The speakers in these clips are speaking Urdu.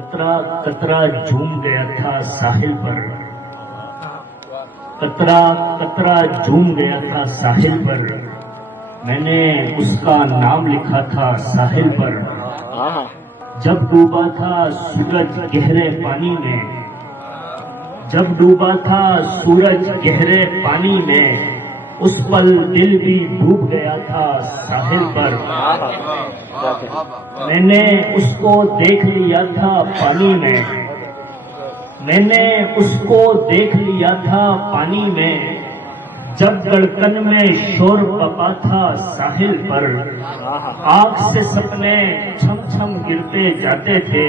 قطرہ قطرہ جھوم گیا تھا ساحل پر، قطرہ قطرہ جھوم گیا تھا ساحل پر، میں نے اس کا نام لکھا تھا ساحل پر۔ جب ڈوبا تھا سورج گہرے پانی میں، جب ڈوبا تھا سورج گہرے پانی میں، اس پل دل بھی ڈوب گیا تھا ساحل پر۔ میں نے اس کو دیکھ لیا تھا پانی میں، میں نے اس کو دیکھ لیا تھا پانی میں، جب دھڑکن میں شور بپا تھا ساحل پر۔ آنکھ سے سپنے چھم چھم گرتے جاتے تھے،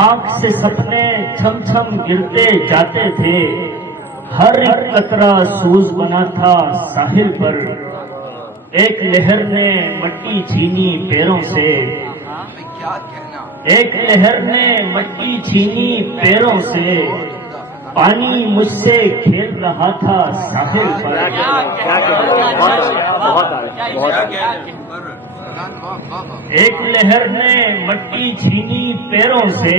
آنکھ سے سپنے چھم چھم گرتے جاتے تھے، ہر ایک قطرہ سوز بنا تھا ساحل پر۔ ایک لہر نے مٹی چھینی پیروں سے، ایک لہر نے مٹی چھینی پیروں سے، پانی مجھ سے کھیل رہا تھا ساحل پر۔ ایک لہر نے مٹی چھینی پیروں سے،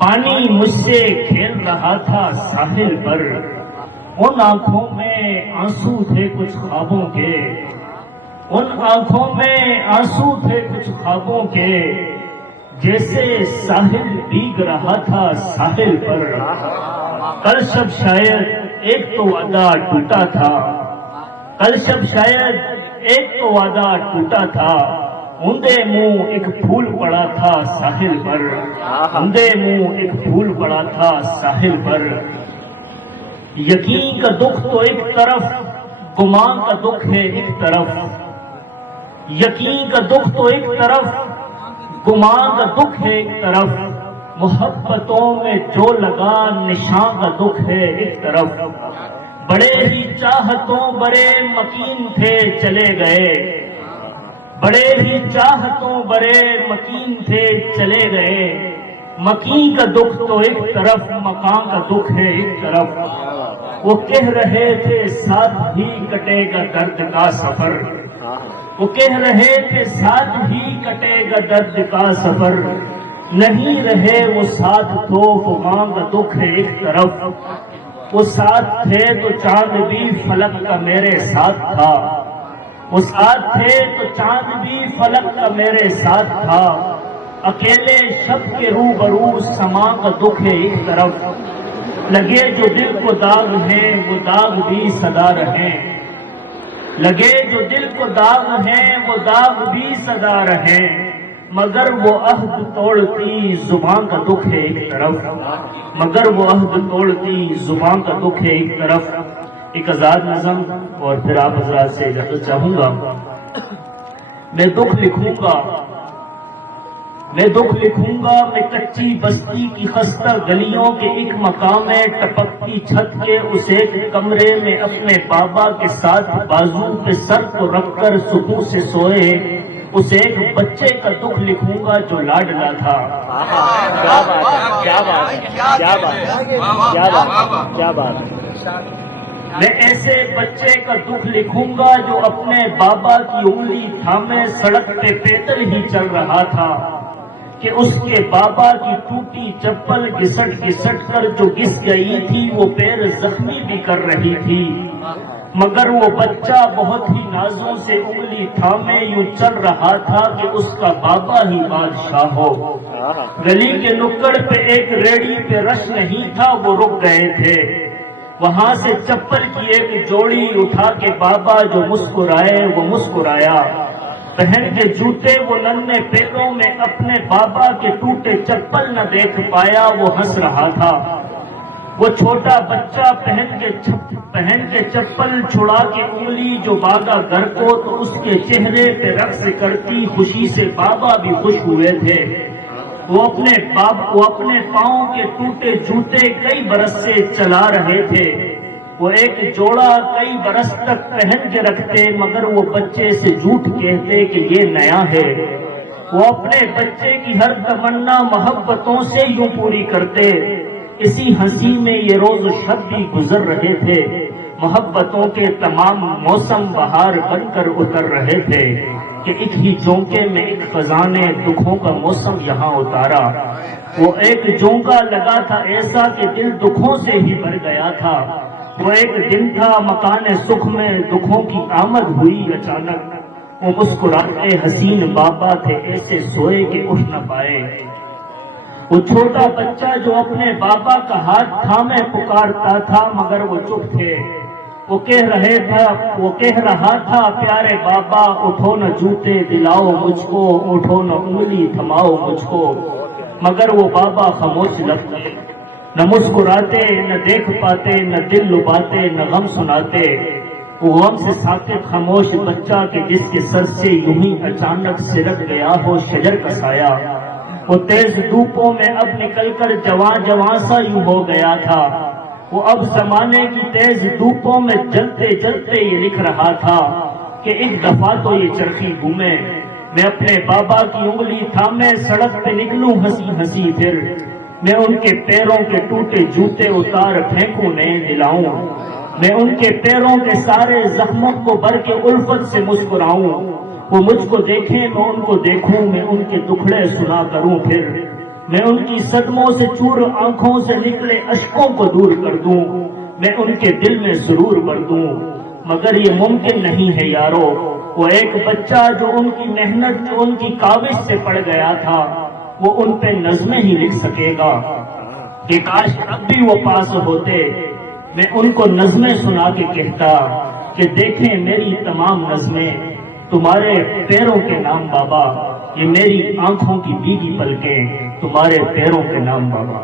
پانی مجھ سے کھیل رہا تھا ساحل پر۔ ان آنکھوں میں آنسو تھے کچھ خوابوں کے، ان آنکھوں میں آنسو تھے کچھ خوابوں کے، جیسے ساحل بھیگ رہا تھا ساحل پر۔ کل شب شاید ایک تو وعدہ ٹوٹا تھا، کل شب شاید ایک تو وعدہ ٹوٹا تھا، اندھے منہ ایک پھول پڑا تھا ساحل پر، اندھے منہ ایک پھول پڑا تھا ساحل پر۔ یقین کا دکھ تو ایک طرف، گمان کا دکھ ہے ایک طرف، یقین کا دکھ تو ایک طرف، گمان کا دکھ ہے ایک طرف، محبتوں میں جو لگا نشان کا دکھ ہے ایک طرف۔ بڑے ہی چاہتوں بڑے مکین تھے چلے گئے، بڑے ہی چاہتوں بڑے مکین تھے چلے گئے، مکین کا دکھ تو ایک طرف، مکان کا دکھ ہے ایک طرف۔ وہ کہہ رہے تھے ساتھ ہی کٹے گا درد کا سفر، وہ کہہ رہے تھے ساتھ ہی کٹے گا درد کا سفر، نہیں رہے وہ ساتھ تو غم کا دکھ ہے ایک طرف۔ وہ ساتھ تھے تو چاند بھی فلک کا میرے ساتھ تھا، وہ ساتھ تھے تو چاند بھی فلک کا میرے ساتھ تھا، اکیلے شب کے روبرو سما کا دکھ ہے ایک طرف۔ لگے جو دل کو داغ ہیں وہ داغ بھی صدا رہیں، لگے جو دل کو داغ ہیں وہ داغ بھی صدا رہیں، مگر وہ عہد توڑتی زبان کا دکھ ہے ایک طرف، مگر وہ عہد توڑتی زبان کا دکھ ہے ایک طرف۔ ایک آزاد نظم اور پھر آپ حضرات سے اجازت چاہوں گا۔ میں دکھ لکھوں گا، میں دکھ لکھوں گا، میں کچی بستی کی خستہ گلیوں کے ایک مقام ہے، ٹپکتی چھت کے اس ایک کمرے میں اپنے بابا کے ساتھ بازو پہ سر کو رکھ کر سکون سے سوئے اس ایک بچے کا دکھ لکھوں گا جو لاڈلا تھا۔ کیا بات ہے، کیا بات ہے، کیا بات ہے، کیا بات ہے، کیا بات ہے۔ میں ایسے بچے کا دکھ لکھوں گا جو اپنے بابا کی انگلی تھامے سڑک پہ پیدل ہی چل رہا تھا، کہ اس کے بابا کی ٹوٹی چپل گھسٹ گھسٹ کر جو گھس گئی تھی وہ پیر زخمی بھی کر رہی تھی، مگر وہ بچہ بہت ہی نازوں سے انگلی تھامے یوں چل رہا تھا کہ اس کا بابا ہی بادشاہ ہو۔ گلی کے نکڑ پہ ایک ریڑھی پہ رش نہیں تھا، وہ رک گئے تھے، وہاں سے چپل کی ایک جوڑی اٹھا کے بابا جو مسکرائے وہ مسکرایا، پہن کے جوتے وہ ننھے پیروں میں اپنے بابا کے ٹوٹے چپل نہ دیکھ پایا، وہ ہنس رہا تھا۔ وہ چھوٹا بچہ پہن کے چپل چھڑا کے انگلی جو باغا گھر کو، تو اس کے چہرے پہ رقص کرتی خوشی سے بابا بھی خوش ہوئے تھے۔ وہ اپنے پاؤں کے ٹوٹے جوتے کئی برس سے چلا رہے تھے، وہ ایک جوڑا کئی برس تک پہن کے رکھتے، مگر وہ بچے سے جھوٹ کہتے کہ یہ نیا ہے۔ وہ اپنے بچے کی ہر تمنا محبتوں سے یوں پوری کرتے، اسی ہنسی میں یہ روز و شب بھی گزر رہے تھے، محبتوں کے تمام موسم بہار بن کر اتر رہے تھے۔ کہ ایک ہی جھونکے میں ایک خزان نے دکھوں کا موسم یہاں اتارا۔ وہ ایک جھونکا لگا تھا ایسا کہ دل دکھوں سے ہی بھر گیا تھا۔ وہ ایک دن تھا مکان سکھ میں دکھوں کی آمد ہوئی اچانک۔ وہ مسکراتے حسین بابا تھے ایسے سوئے کہ اٹھ نہ پائے۔ وہ چھوٹا بچہ جو اپنے بابا کا ہاتھ تھامے پکارتا تھا مگر وہ چپ تھے۔ وہ کہہ رہا تھا پیارے بابا اٹھو نہ جوتے دلاؤ مجھ کو، اٹھو نہ انگلی تھماؤ مجھ کو، مگر وہ بابا خاموش لب تھے، نہ مسکراتے نہ دیکھ پاتے نہ دل لباتے نہ غم سناتے۔ وہ غم سے ساکت خاموش بچہ کہ جس کے سر سے یوں ہی اچانک سرک گیا ہو شجر کا سایہ۔ وہ تیز دھوپوں میں اب نکل کر جواں سا یوں ہو گیا تھا۔ وہ اب زمانے کی تیز دھوپوں میں جلتے جلتے یہ لکھ رہا تھا کہ ایک دفعہ تو یہ چرخی گھومے، میں اپنے بابا کی انگلی تھامے سڑک پہ نکلوں ہنسی ہنسی، پھر میں ان کے پیروں کے ٹوٹے جوتے اتار پھینکوں نئے دلاؤں، میں ان کے پیروں کے سارے زخموں کو بھر کے الفت سے مسکراؤں، وہ مجھ کو دیکھیں میں ان کو دیکھوں، میں ان کے دکھڑے سنا کروں، پھر میں ان کی صدموں سے چور آنکھوں سے نکلے اشکوں کو دور کر دوں، میں ان کے دل میں سرور بھر دوں، مگر یہ ممکن نہیں ہے یارو۔ وہ ایک بچہ جو ان کی محنت جو ان کی کاوش سے پڑ گیا تھا وہ ان پہ نظمیں ہی لکھ سکے گا، کہ کاش اب بھی وہ پاس ہوتے، میں ان کو نظمیں سنا کے کہتا کہ دیکھیں میری تمام نظمیں تمہارے پیروں کے نام بابا، یہ میری آنکھوں کی بھیگی پلکیں تمہارے پیروں کے نام بابا۔